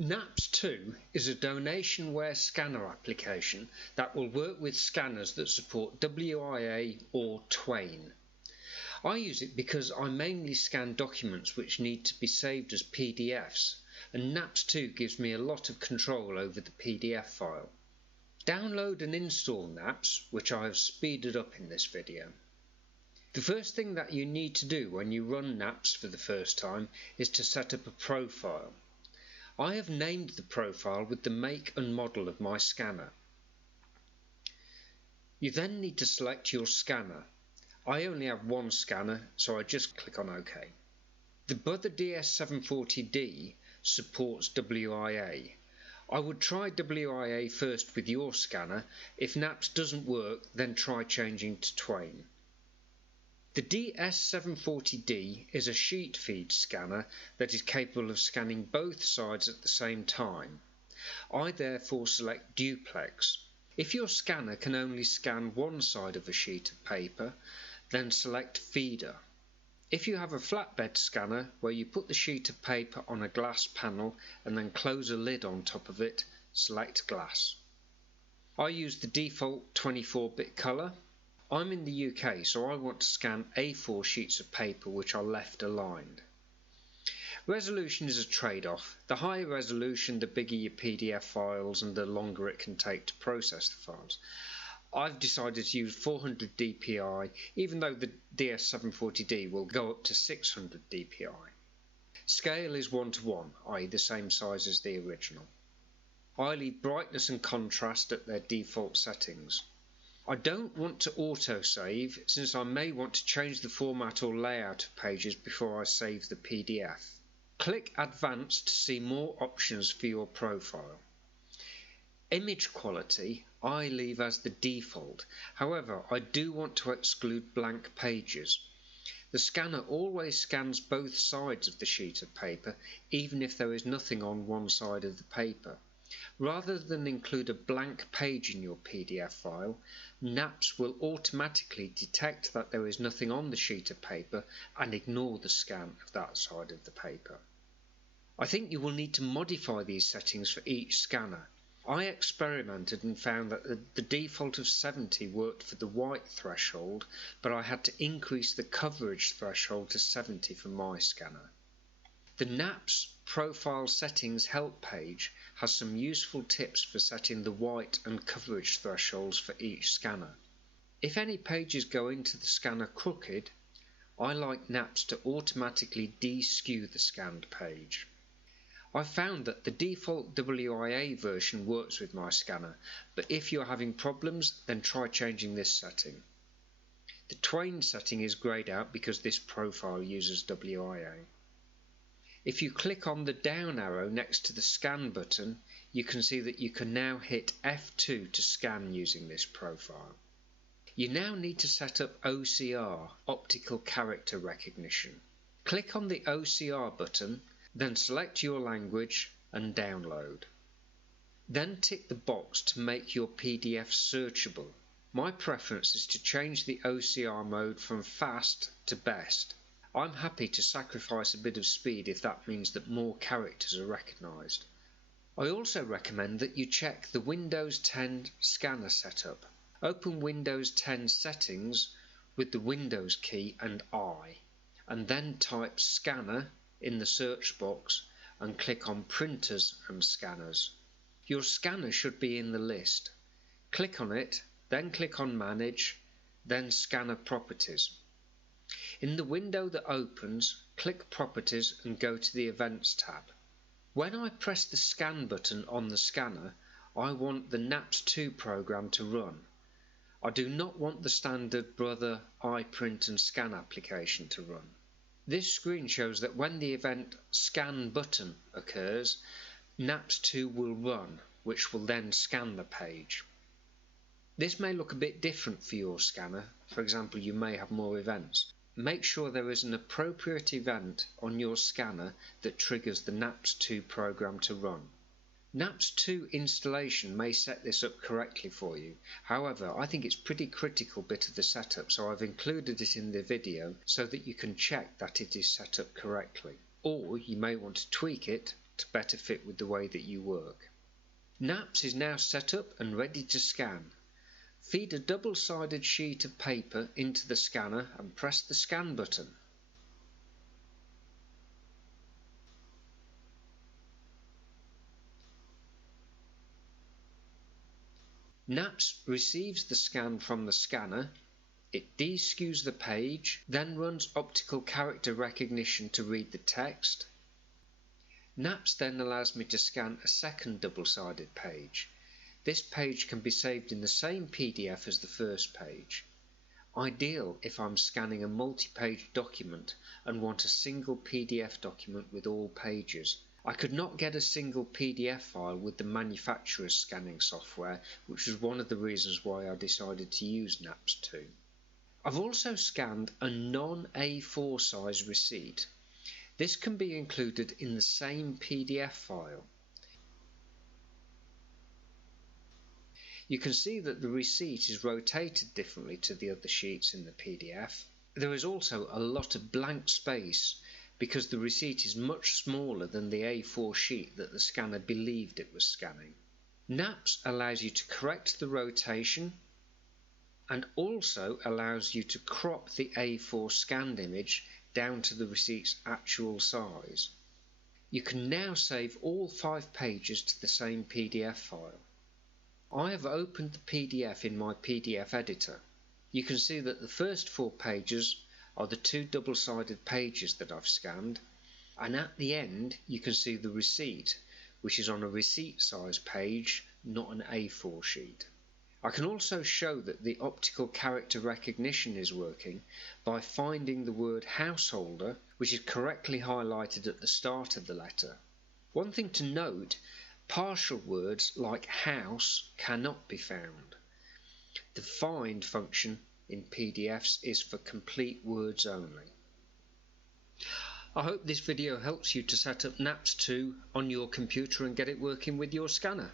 NAPS2 is a donationware scanner application that will work with scanners that support WIA or Twain. I use it because I mainly scan documents which need to be saved as PDFs, and NAPS2 gives me a lot of control over the PDF file. Download and install NAPS, which I have speeded up in this video. The first thing that you need to do when you run NAPS for the first time is to set up a profile. I have named the profile with the make and model of my scanner. You then need to select your scanner. I only have one scanner, so I just click on OK. The Brother DS740D supports WIA. I would try WIA first with your scanner. If NAPS doesn't work, then try changing to Twain. The DS740D is a sheet feed scanner that is capable of scanning both sides at the same time. I therefore select duplex. If your scanner can only scan one side of a sheet of paper, then select feeder. If you have a flatbed scanner where you put the sheet of paper on a glass panel and then close a lid on top of it, select glass. I use the default 24-bit colour. I'm in the UK, so I want to scan A4 sheets of paper which are left aligned. Resolution is a trade-off. The higher resolution, the bigger your PDF files and the longer it can take to process the files. I've decided to use 400 dpi, even though the DS740D will go up to 600 dpi. Scale is 1:1, i.e. the same size as the original. I leave brightness and contrast at their default settings. I don't want to autosave, since I may want to change the format or layout of pages before I save the PDF. Click Advanced to see more options for your profile. Image quality I leave as the default, however I do want to exclude blank pages. The scanner always scans both sides of the sheet of paper, even if there is nothing on one side of the paper. Rather than include a blank page in your PDF file, NAPS will automatically detect that there is nothing on the sheet of paper and ignore the scan of that side of the paper. I think you will need to modify these settings for each scanner. I experimented and found that the default of 70 worked for the white threshold, but I had to increase the coverage threshold to 70 for my scanner. The NAPS Profile Settings help page has some useful tips for setting the white and coverage thresholds for each scanner. If any pages go into the scanner crooked, I like NAPS to automatically de-skew the scanned page. I found that the default WIA version works with my scanner, but if you're having problems, then try changing this setting. The Twain setting is greyed out because this profile uses WIA. If you click on the down arrow next to the scan button, you can see that you can now hit F2 to scan using this profile. You now need to set up OCR, Optical Character Recognition. Click on the OCR button, then select your language and download. Then tick the box to make your PDF searchable. My preference is to change the OCR mode from fast to best. I'm happy to sacrifice a bit of speed if that means that more characters are recognised. I also recommend that you check the Windows 10 scanner setup. Open Windows 10 Settings with the Windows key and I, and then type Scanner in the search box and click on Printers and Scanners. Your scanner should be in the list. Click on it, then click on Manage, then Scanner Properties. In the window that opens, click Properties and go to the Events tab. When I press the Scan button on the scanner, I want the NAPS2 program to run. I do not want the standard Brother iPrint and Scan application to run. This screen shows that when the event Scan button occurs, NAPS2 will run, which will then scan the page. This may look a bit different for your scanner. For example, you may have more events. Make sure there is an appropriate event on your scanner that triggers the NAPS2 program to run. NAPS2 installation may set this up correctly for you. However, I think it's a pretty critical bit of the setup, so I've included it in the video so that you can check that it is set up correctly. Or you may want to tweak it to better fit with the way that you work. NAPS is now set up and ready to scan. Feed a double-sided sheet of paper into the scanner and press the scan button. NAPS receives the scan from the scanner, it deskews the page, then runs optical character recognition to read the text. NAPS then allows me to scan a second double-sided page. This page can be saved in the same PDF as the first page. Ideal if I'm scanning a multi-page document and want a single PDF document with all pages. I could not get a single PDF file with the manufacturer's scanning software, which was one of the reasons why I decided to use NAPS 2. I've also scanned a non-A4 size receipt. This can be included in the same PDF file. You can see that the receipt is rotated differently to the other sheets in the PDF. There is also a lot of blank space because the receipt is much smaller than the A4 sheet that the scanner believed it was scanning. NAPS allows you to correct the rotation and also allows you to crop the A4 scanned image down to the receipt's actual size. You can now save all 5 pages to the same PDF file. I have opened the PDF in my PDF editor. You can see that the first 4 pages are the 2 double-sided pages that I've scanned, and at the end you can see the receipt, which is on a receipt size page, not an A4 sheet. I can also show that the optical character recognition is working by finding the word householder, which is correctly highlighted at the start of the letter. One thing to note, partial words like house cannot be found. The find function in PDFs is for complete words only. I hope this video helps you to set up NAPS 2 on your computer and get it working with your scanner.